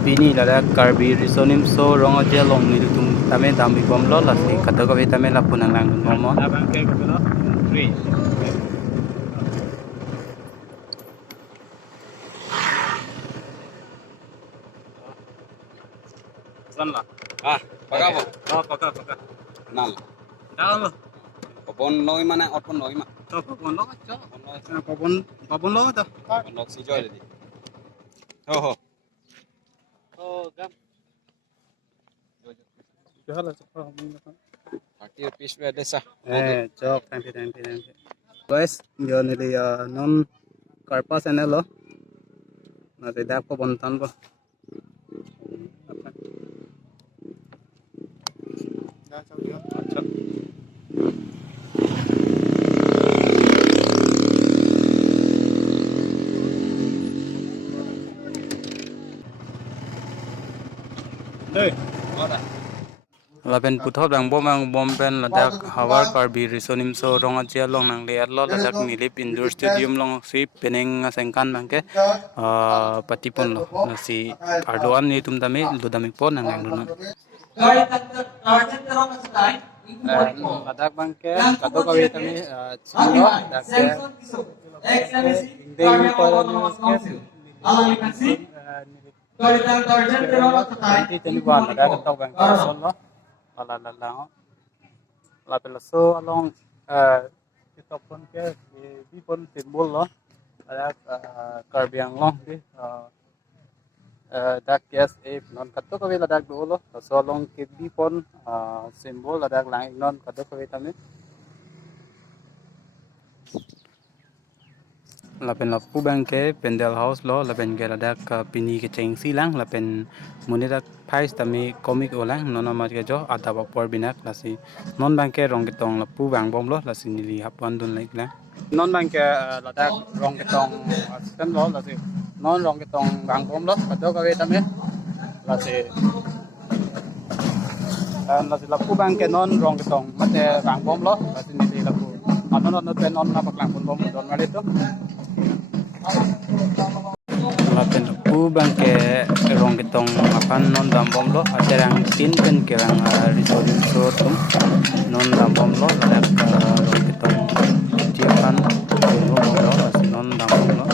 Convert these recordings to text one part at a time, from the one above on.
Bini lada Karbi Riso-Nimso Rong aja long ni tum tame dami bom lo la si kado ka tame la punang lang dun momon. Abang ke kulo 3. San lah. Pagamo. Oh, paka. Nal. Dah lo. Popon loy mana otpon loy ma. To papon lo cho. Popon loy. Papon lo to. Popon loy si joy di. Ho. Oh, gam. Chokihola so Party piece we desa. Chok thank you. Guys, yo nili non karpa channel lo. Na te dak ko bontan bo. अच्छा đây Lapen puthop dang bom pen ladak Havar Karbi Riso-Nimso Rong aja long nang liat lo ladak nilip indoor stadium long si peneng sengkan bangke patipon lo na si ardoan ni tum tame lo damik po nang nang dun. Ladak bangke kado kawi tame chilo ladak Ingdeng ko nanti teniwan ladak tau bangke solo la pelaso along kita pun ke di pun timbul lo ada karbiang long di dak yes if non kato kawi ladak do lo so long ke di pun simbol ladak lang non kato kawi tami lapen lapu bangke pendel house lo lapen ke ladak pini ke cheng silang lapen munidak phais tami komik olang nona mar ke jo ada bapor binak lasi non bangke rong ketong lapu bang bom lo lasi nili hapuan dun laik la non bangke ladak rong ketong asisten lo lasi non rong ketong bang bom lo kato kawe tami lasi lasi lapu bangke non rong ketong mate bang bom lo lasi nili lapu non non napaklang pun bom don ngalit to lapen lapu bangke rong ketong apan non dam bom lo aterang tin pen kerang Riso-Nimso tum non dam bom lo ladak rong ketong tiapan bom lo lasi non dam bom lo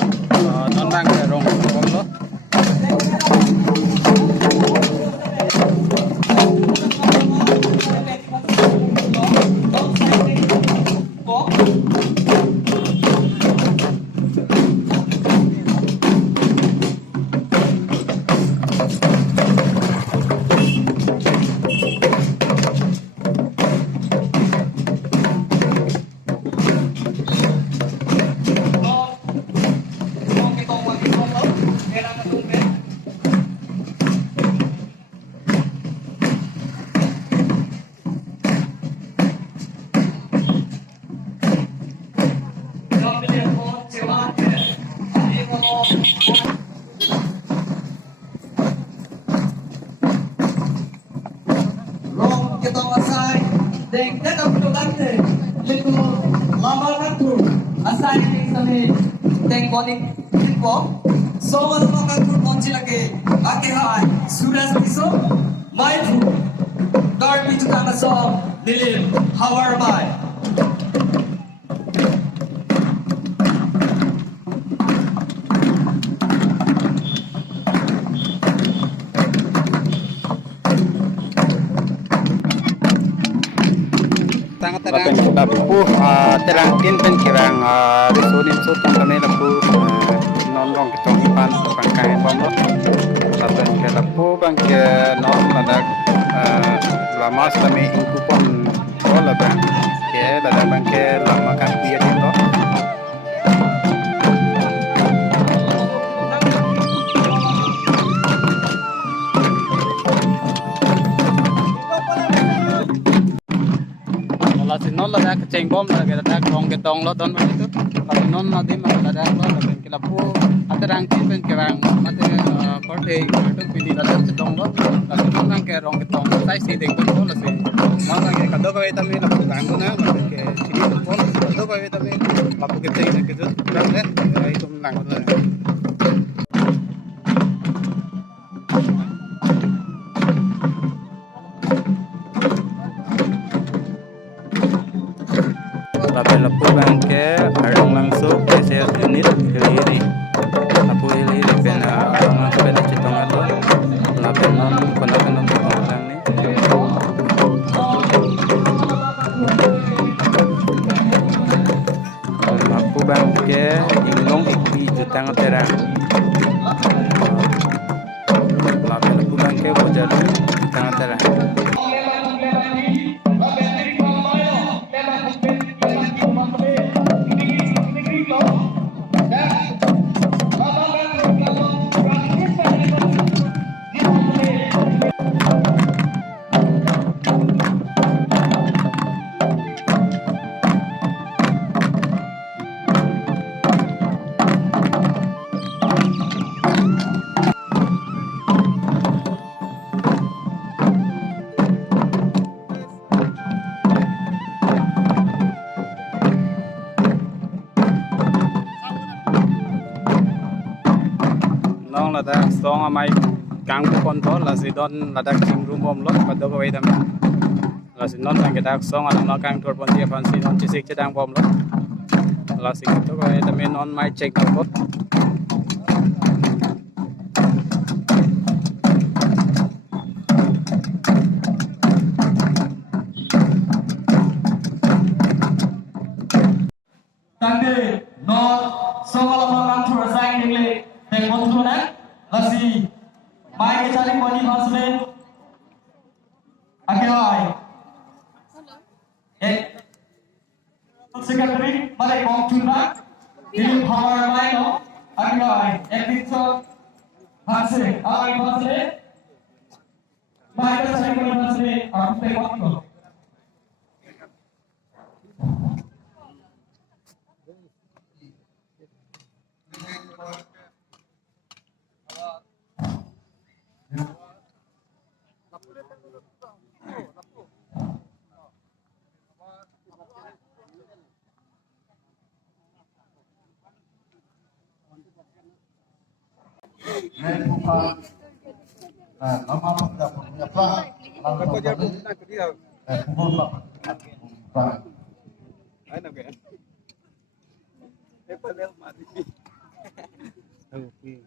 non bangke rong bom lo Rong kita asai deng tetap tulante itu lama ratu asai deng sami deng konik info soal makan tur ponci lagi ake hai sudah biso maifu Karbi juga ngasong lilin Havar mai lapen lapu terang tin pen kerang Riso-Nimso tum tame lapu non rong ketong ipan bangkai bom lo lapen ke lapu bangke non ladak lama tame ingku pon lo lapen ke ladak bangke lama kan dia lo lasi non ladak cheng bom ladak rong ketong lo don itu lasi non nadim ladak lo lapen ke lapu aterang tin pen kerang mate korte kartu pili ladak ketong lo lasi non bangke rong ketong sai si deng lo lasi non bangke kado kawe tami lapu bang na lapen ke chili pon kado kawe tami lapu ke tei ke jut lang le itu lang lo Lapen lapu bangke arong langsung PCS unit hili-hili. Lapu hili-hili pen arong langsung pen citong alo. Lapen non konakan non panglang ni. Lapu bangke Ingdeng ikpi jutang terang. Lapen lapu bangke bojaru jutang terang. Nong ladak song amai kang pukon to lasi don ladak ching room om lot pada ko idam lasi non sang kedak song alam no kang tor pon dia fansi non cisik cedang pom lot lasi to ko idam non mai check out Tangge no songala makan thura sai ningle te kontrona lasi mai ke chali poni masle agai secretary male kong chuna ini Havar mai no agai ekitso hase ai masle mai ke chali poni masle ape konto Nama sudah punya Pak. Kau jadi pun nak dia. Kubur Pak. Ayo kan. Panel mati. Okay.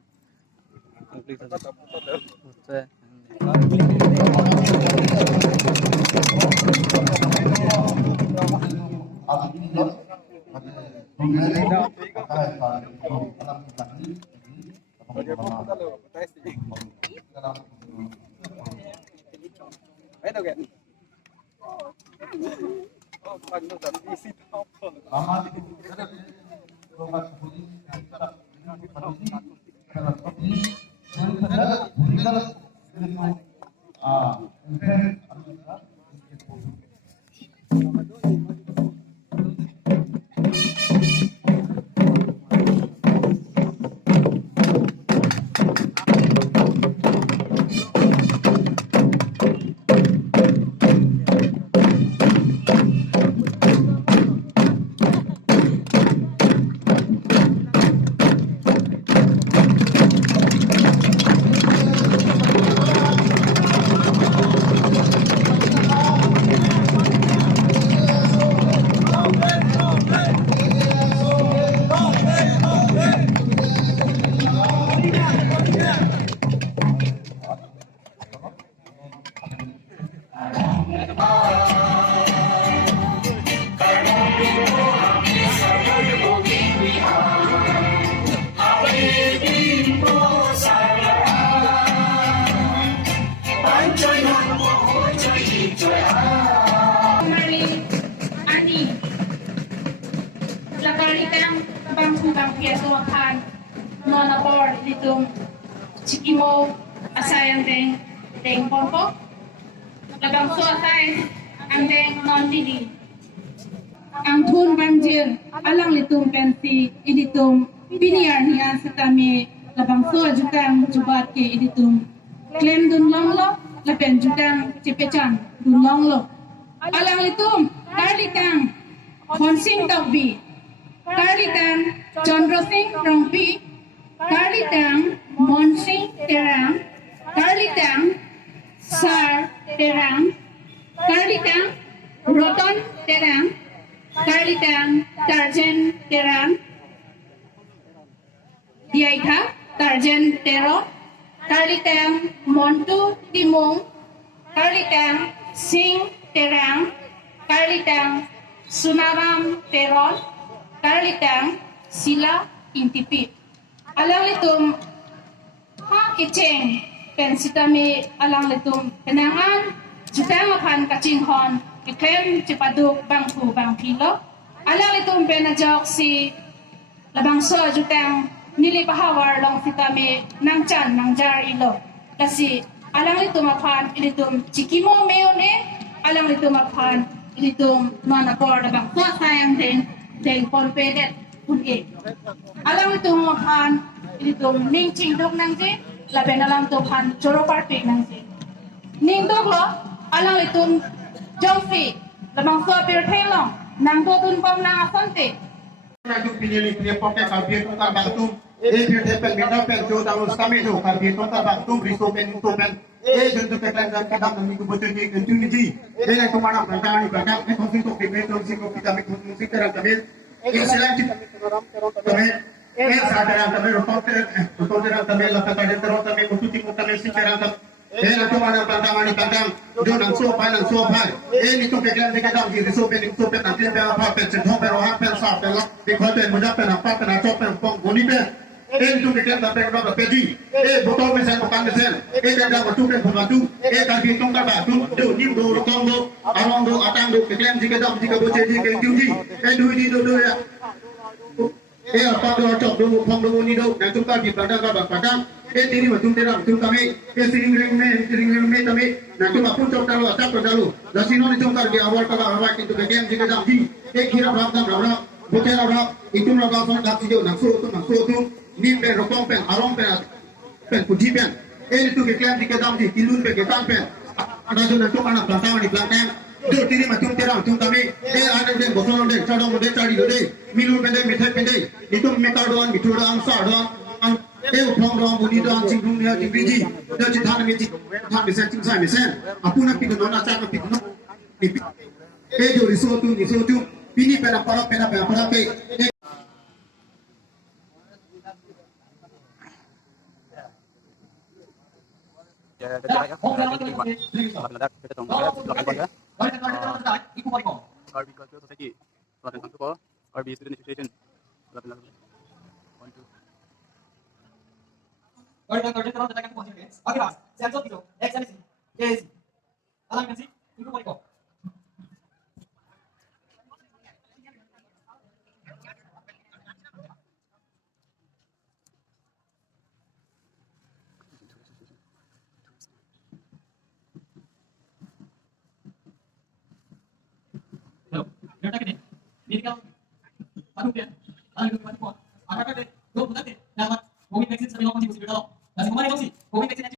Ayo kan. Oh, pandu dan isi apa? Nonapor ditong Chikimo asayan deng pompo labang so asay ang deng non didi ang thun bangjir alang litong pensi iditong piniar niya sa kami labang so jutang jubat ke iditong claim dun long lo lapen jutang cipechan dun long lo alang litong karlikang Khonsing Tokbi Karlitan Chandra Singh Rong Pi Karlitan Mon Singh Terang Karlitan terang, Karlikang, Roton terang, Karlikang, Tarjan terang, Diaita, Tarjan tero, Karlikang, Montu timung, Karlikang, Sing terang, Karlikang, Sunaram teron, Karlikang, Sila intipit. Alang litum ha kiceng pensitami alang litum penangan jutang akan kacing hon ikem cipaduk bangku bang pilo alang litum penajok si labang so jutang nili Havar long sitami nangchan nangjar ilo kasi alang litum akan ilitum cikimo meone alang litum akan ilitum manapor labang so sayang den polpedet punge alang litum akan ilitum ning cingdok nangje laben alang tuhan joro party nangje ning dok lo alang litum jongfi labang so pir thelong nang to tun pom nang asante Naju pinili punya poke Karbi tongkar baktum. Biar tepel minda pen jo dalu stame jo Karbi tongkar baktum Riso-pen pen. Bentuk keklan dan kadang dan minggu betul ni kentu ni ji. Dengan kemana belakang ni belakang. Konsing tok demi konsing tok kita konsing terang kami. Selain kami sadarang kami rokok terang kami lakukan terang kami kututi kami sekarang kami. Nanti mana pantang do nang sopan. Ni tu keklan ni kadang di Riso-pen nanti apa pen cendong perohan pen sah pen lah. Di kota muda pen apa pen acok pen pong buni pen. Ni tu keklan tapi kalau pedi. Botol mesen bukan mesen. Kadang batu pen pembantu. Kaki tongkar batu. Do nim do rokong do. Arong do atang do keklan jika kadang jika bocah jika kenjuji. Do ya. Apa do acok do pong do ni do. Nang tungkar di padang padang. Tiri macam terang kami. Sering me kami. Nak cuma pun cok dalu atap dalu. Lasino ni congkar di awal awal itu bagian jika dah di. Kira berapa bocah orang itu orang bangsa dah sejauh nang suruh tu. Ni pen rokong pen arong pen puji pen. Itu kekian jika dah di kilun pen ketan pen. Ada tu nak cuma nak belakang di belakang. Do tiri macam terang kami. Ada den bosong den cadang den cari den. Milu pendek mitai pendek. Itu mekar doan mitu doan sah doan. Upong dong budi dong cinggung dia cinggi. Dia cita nak meji, tak bisa cingsa mesen. Aku nak pikir nona cakap pikir nona. Jo riso tu, pini pena para pe. Ya, ya. Meledak kita tong belakang keluarga. Karbi Cultural Society. Selatan Tangkupo. Karbi Student Association. Selatan. Orang terang tentang kamu sendiri. Oke mas, saya jawab itu. Next yes. Alam kan sih? Tunggu kau. Hello, dia tak ni. Ini kau. Aduh dia. Aduh kau. Apa kau? Dua bulan ni. Nama. Mungkin vaksin sampai 6 minggu sih berlalu. Nasi kemana kau sih?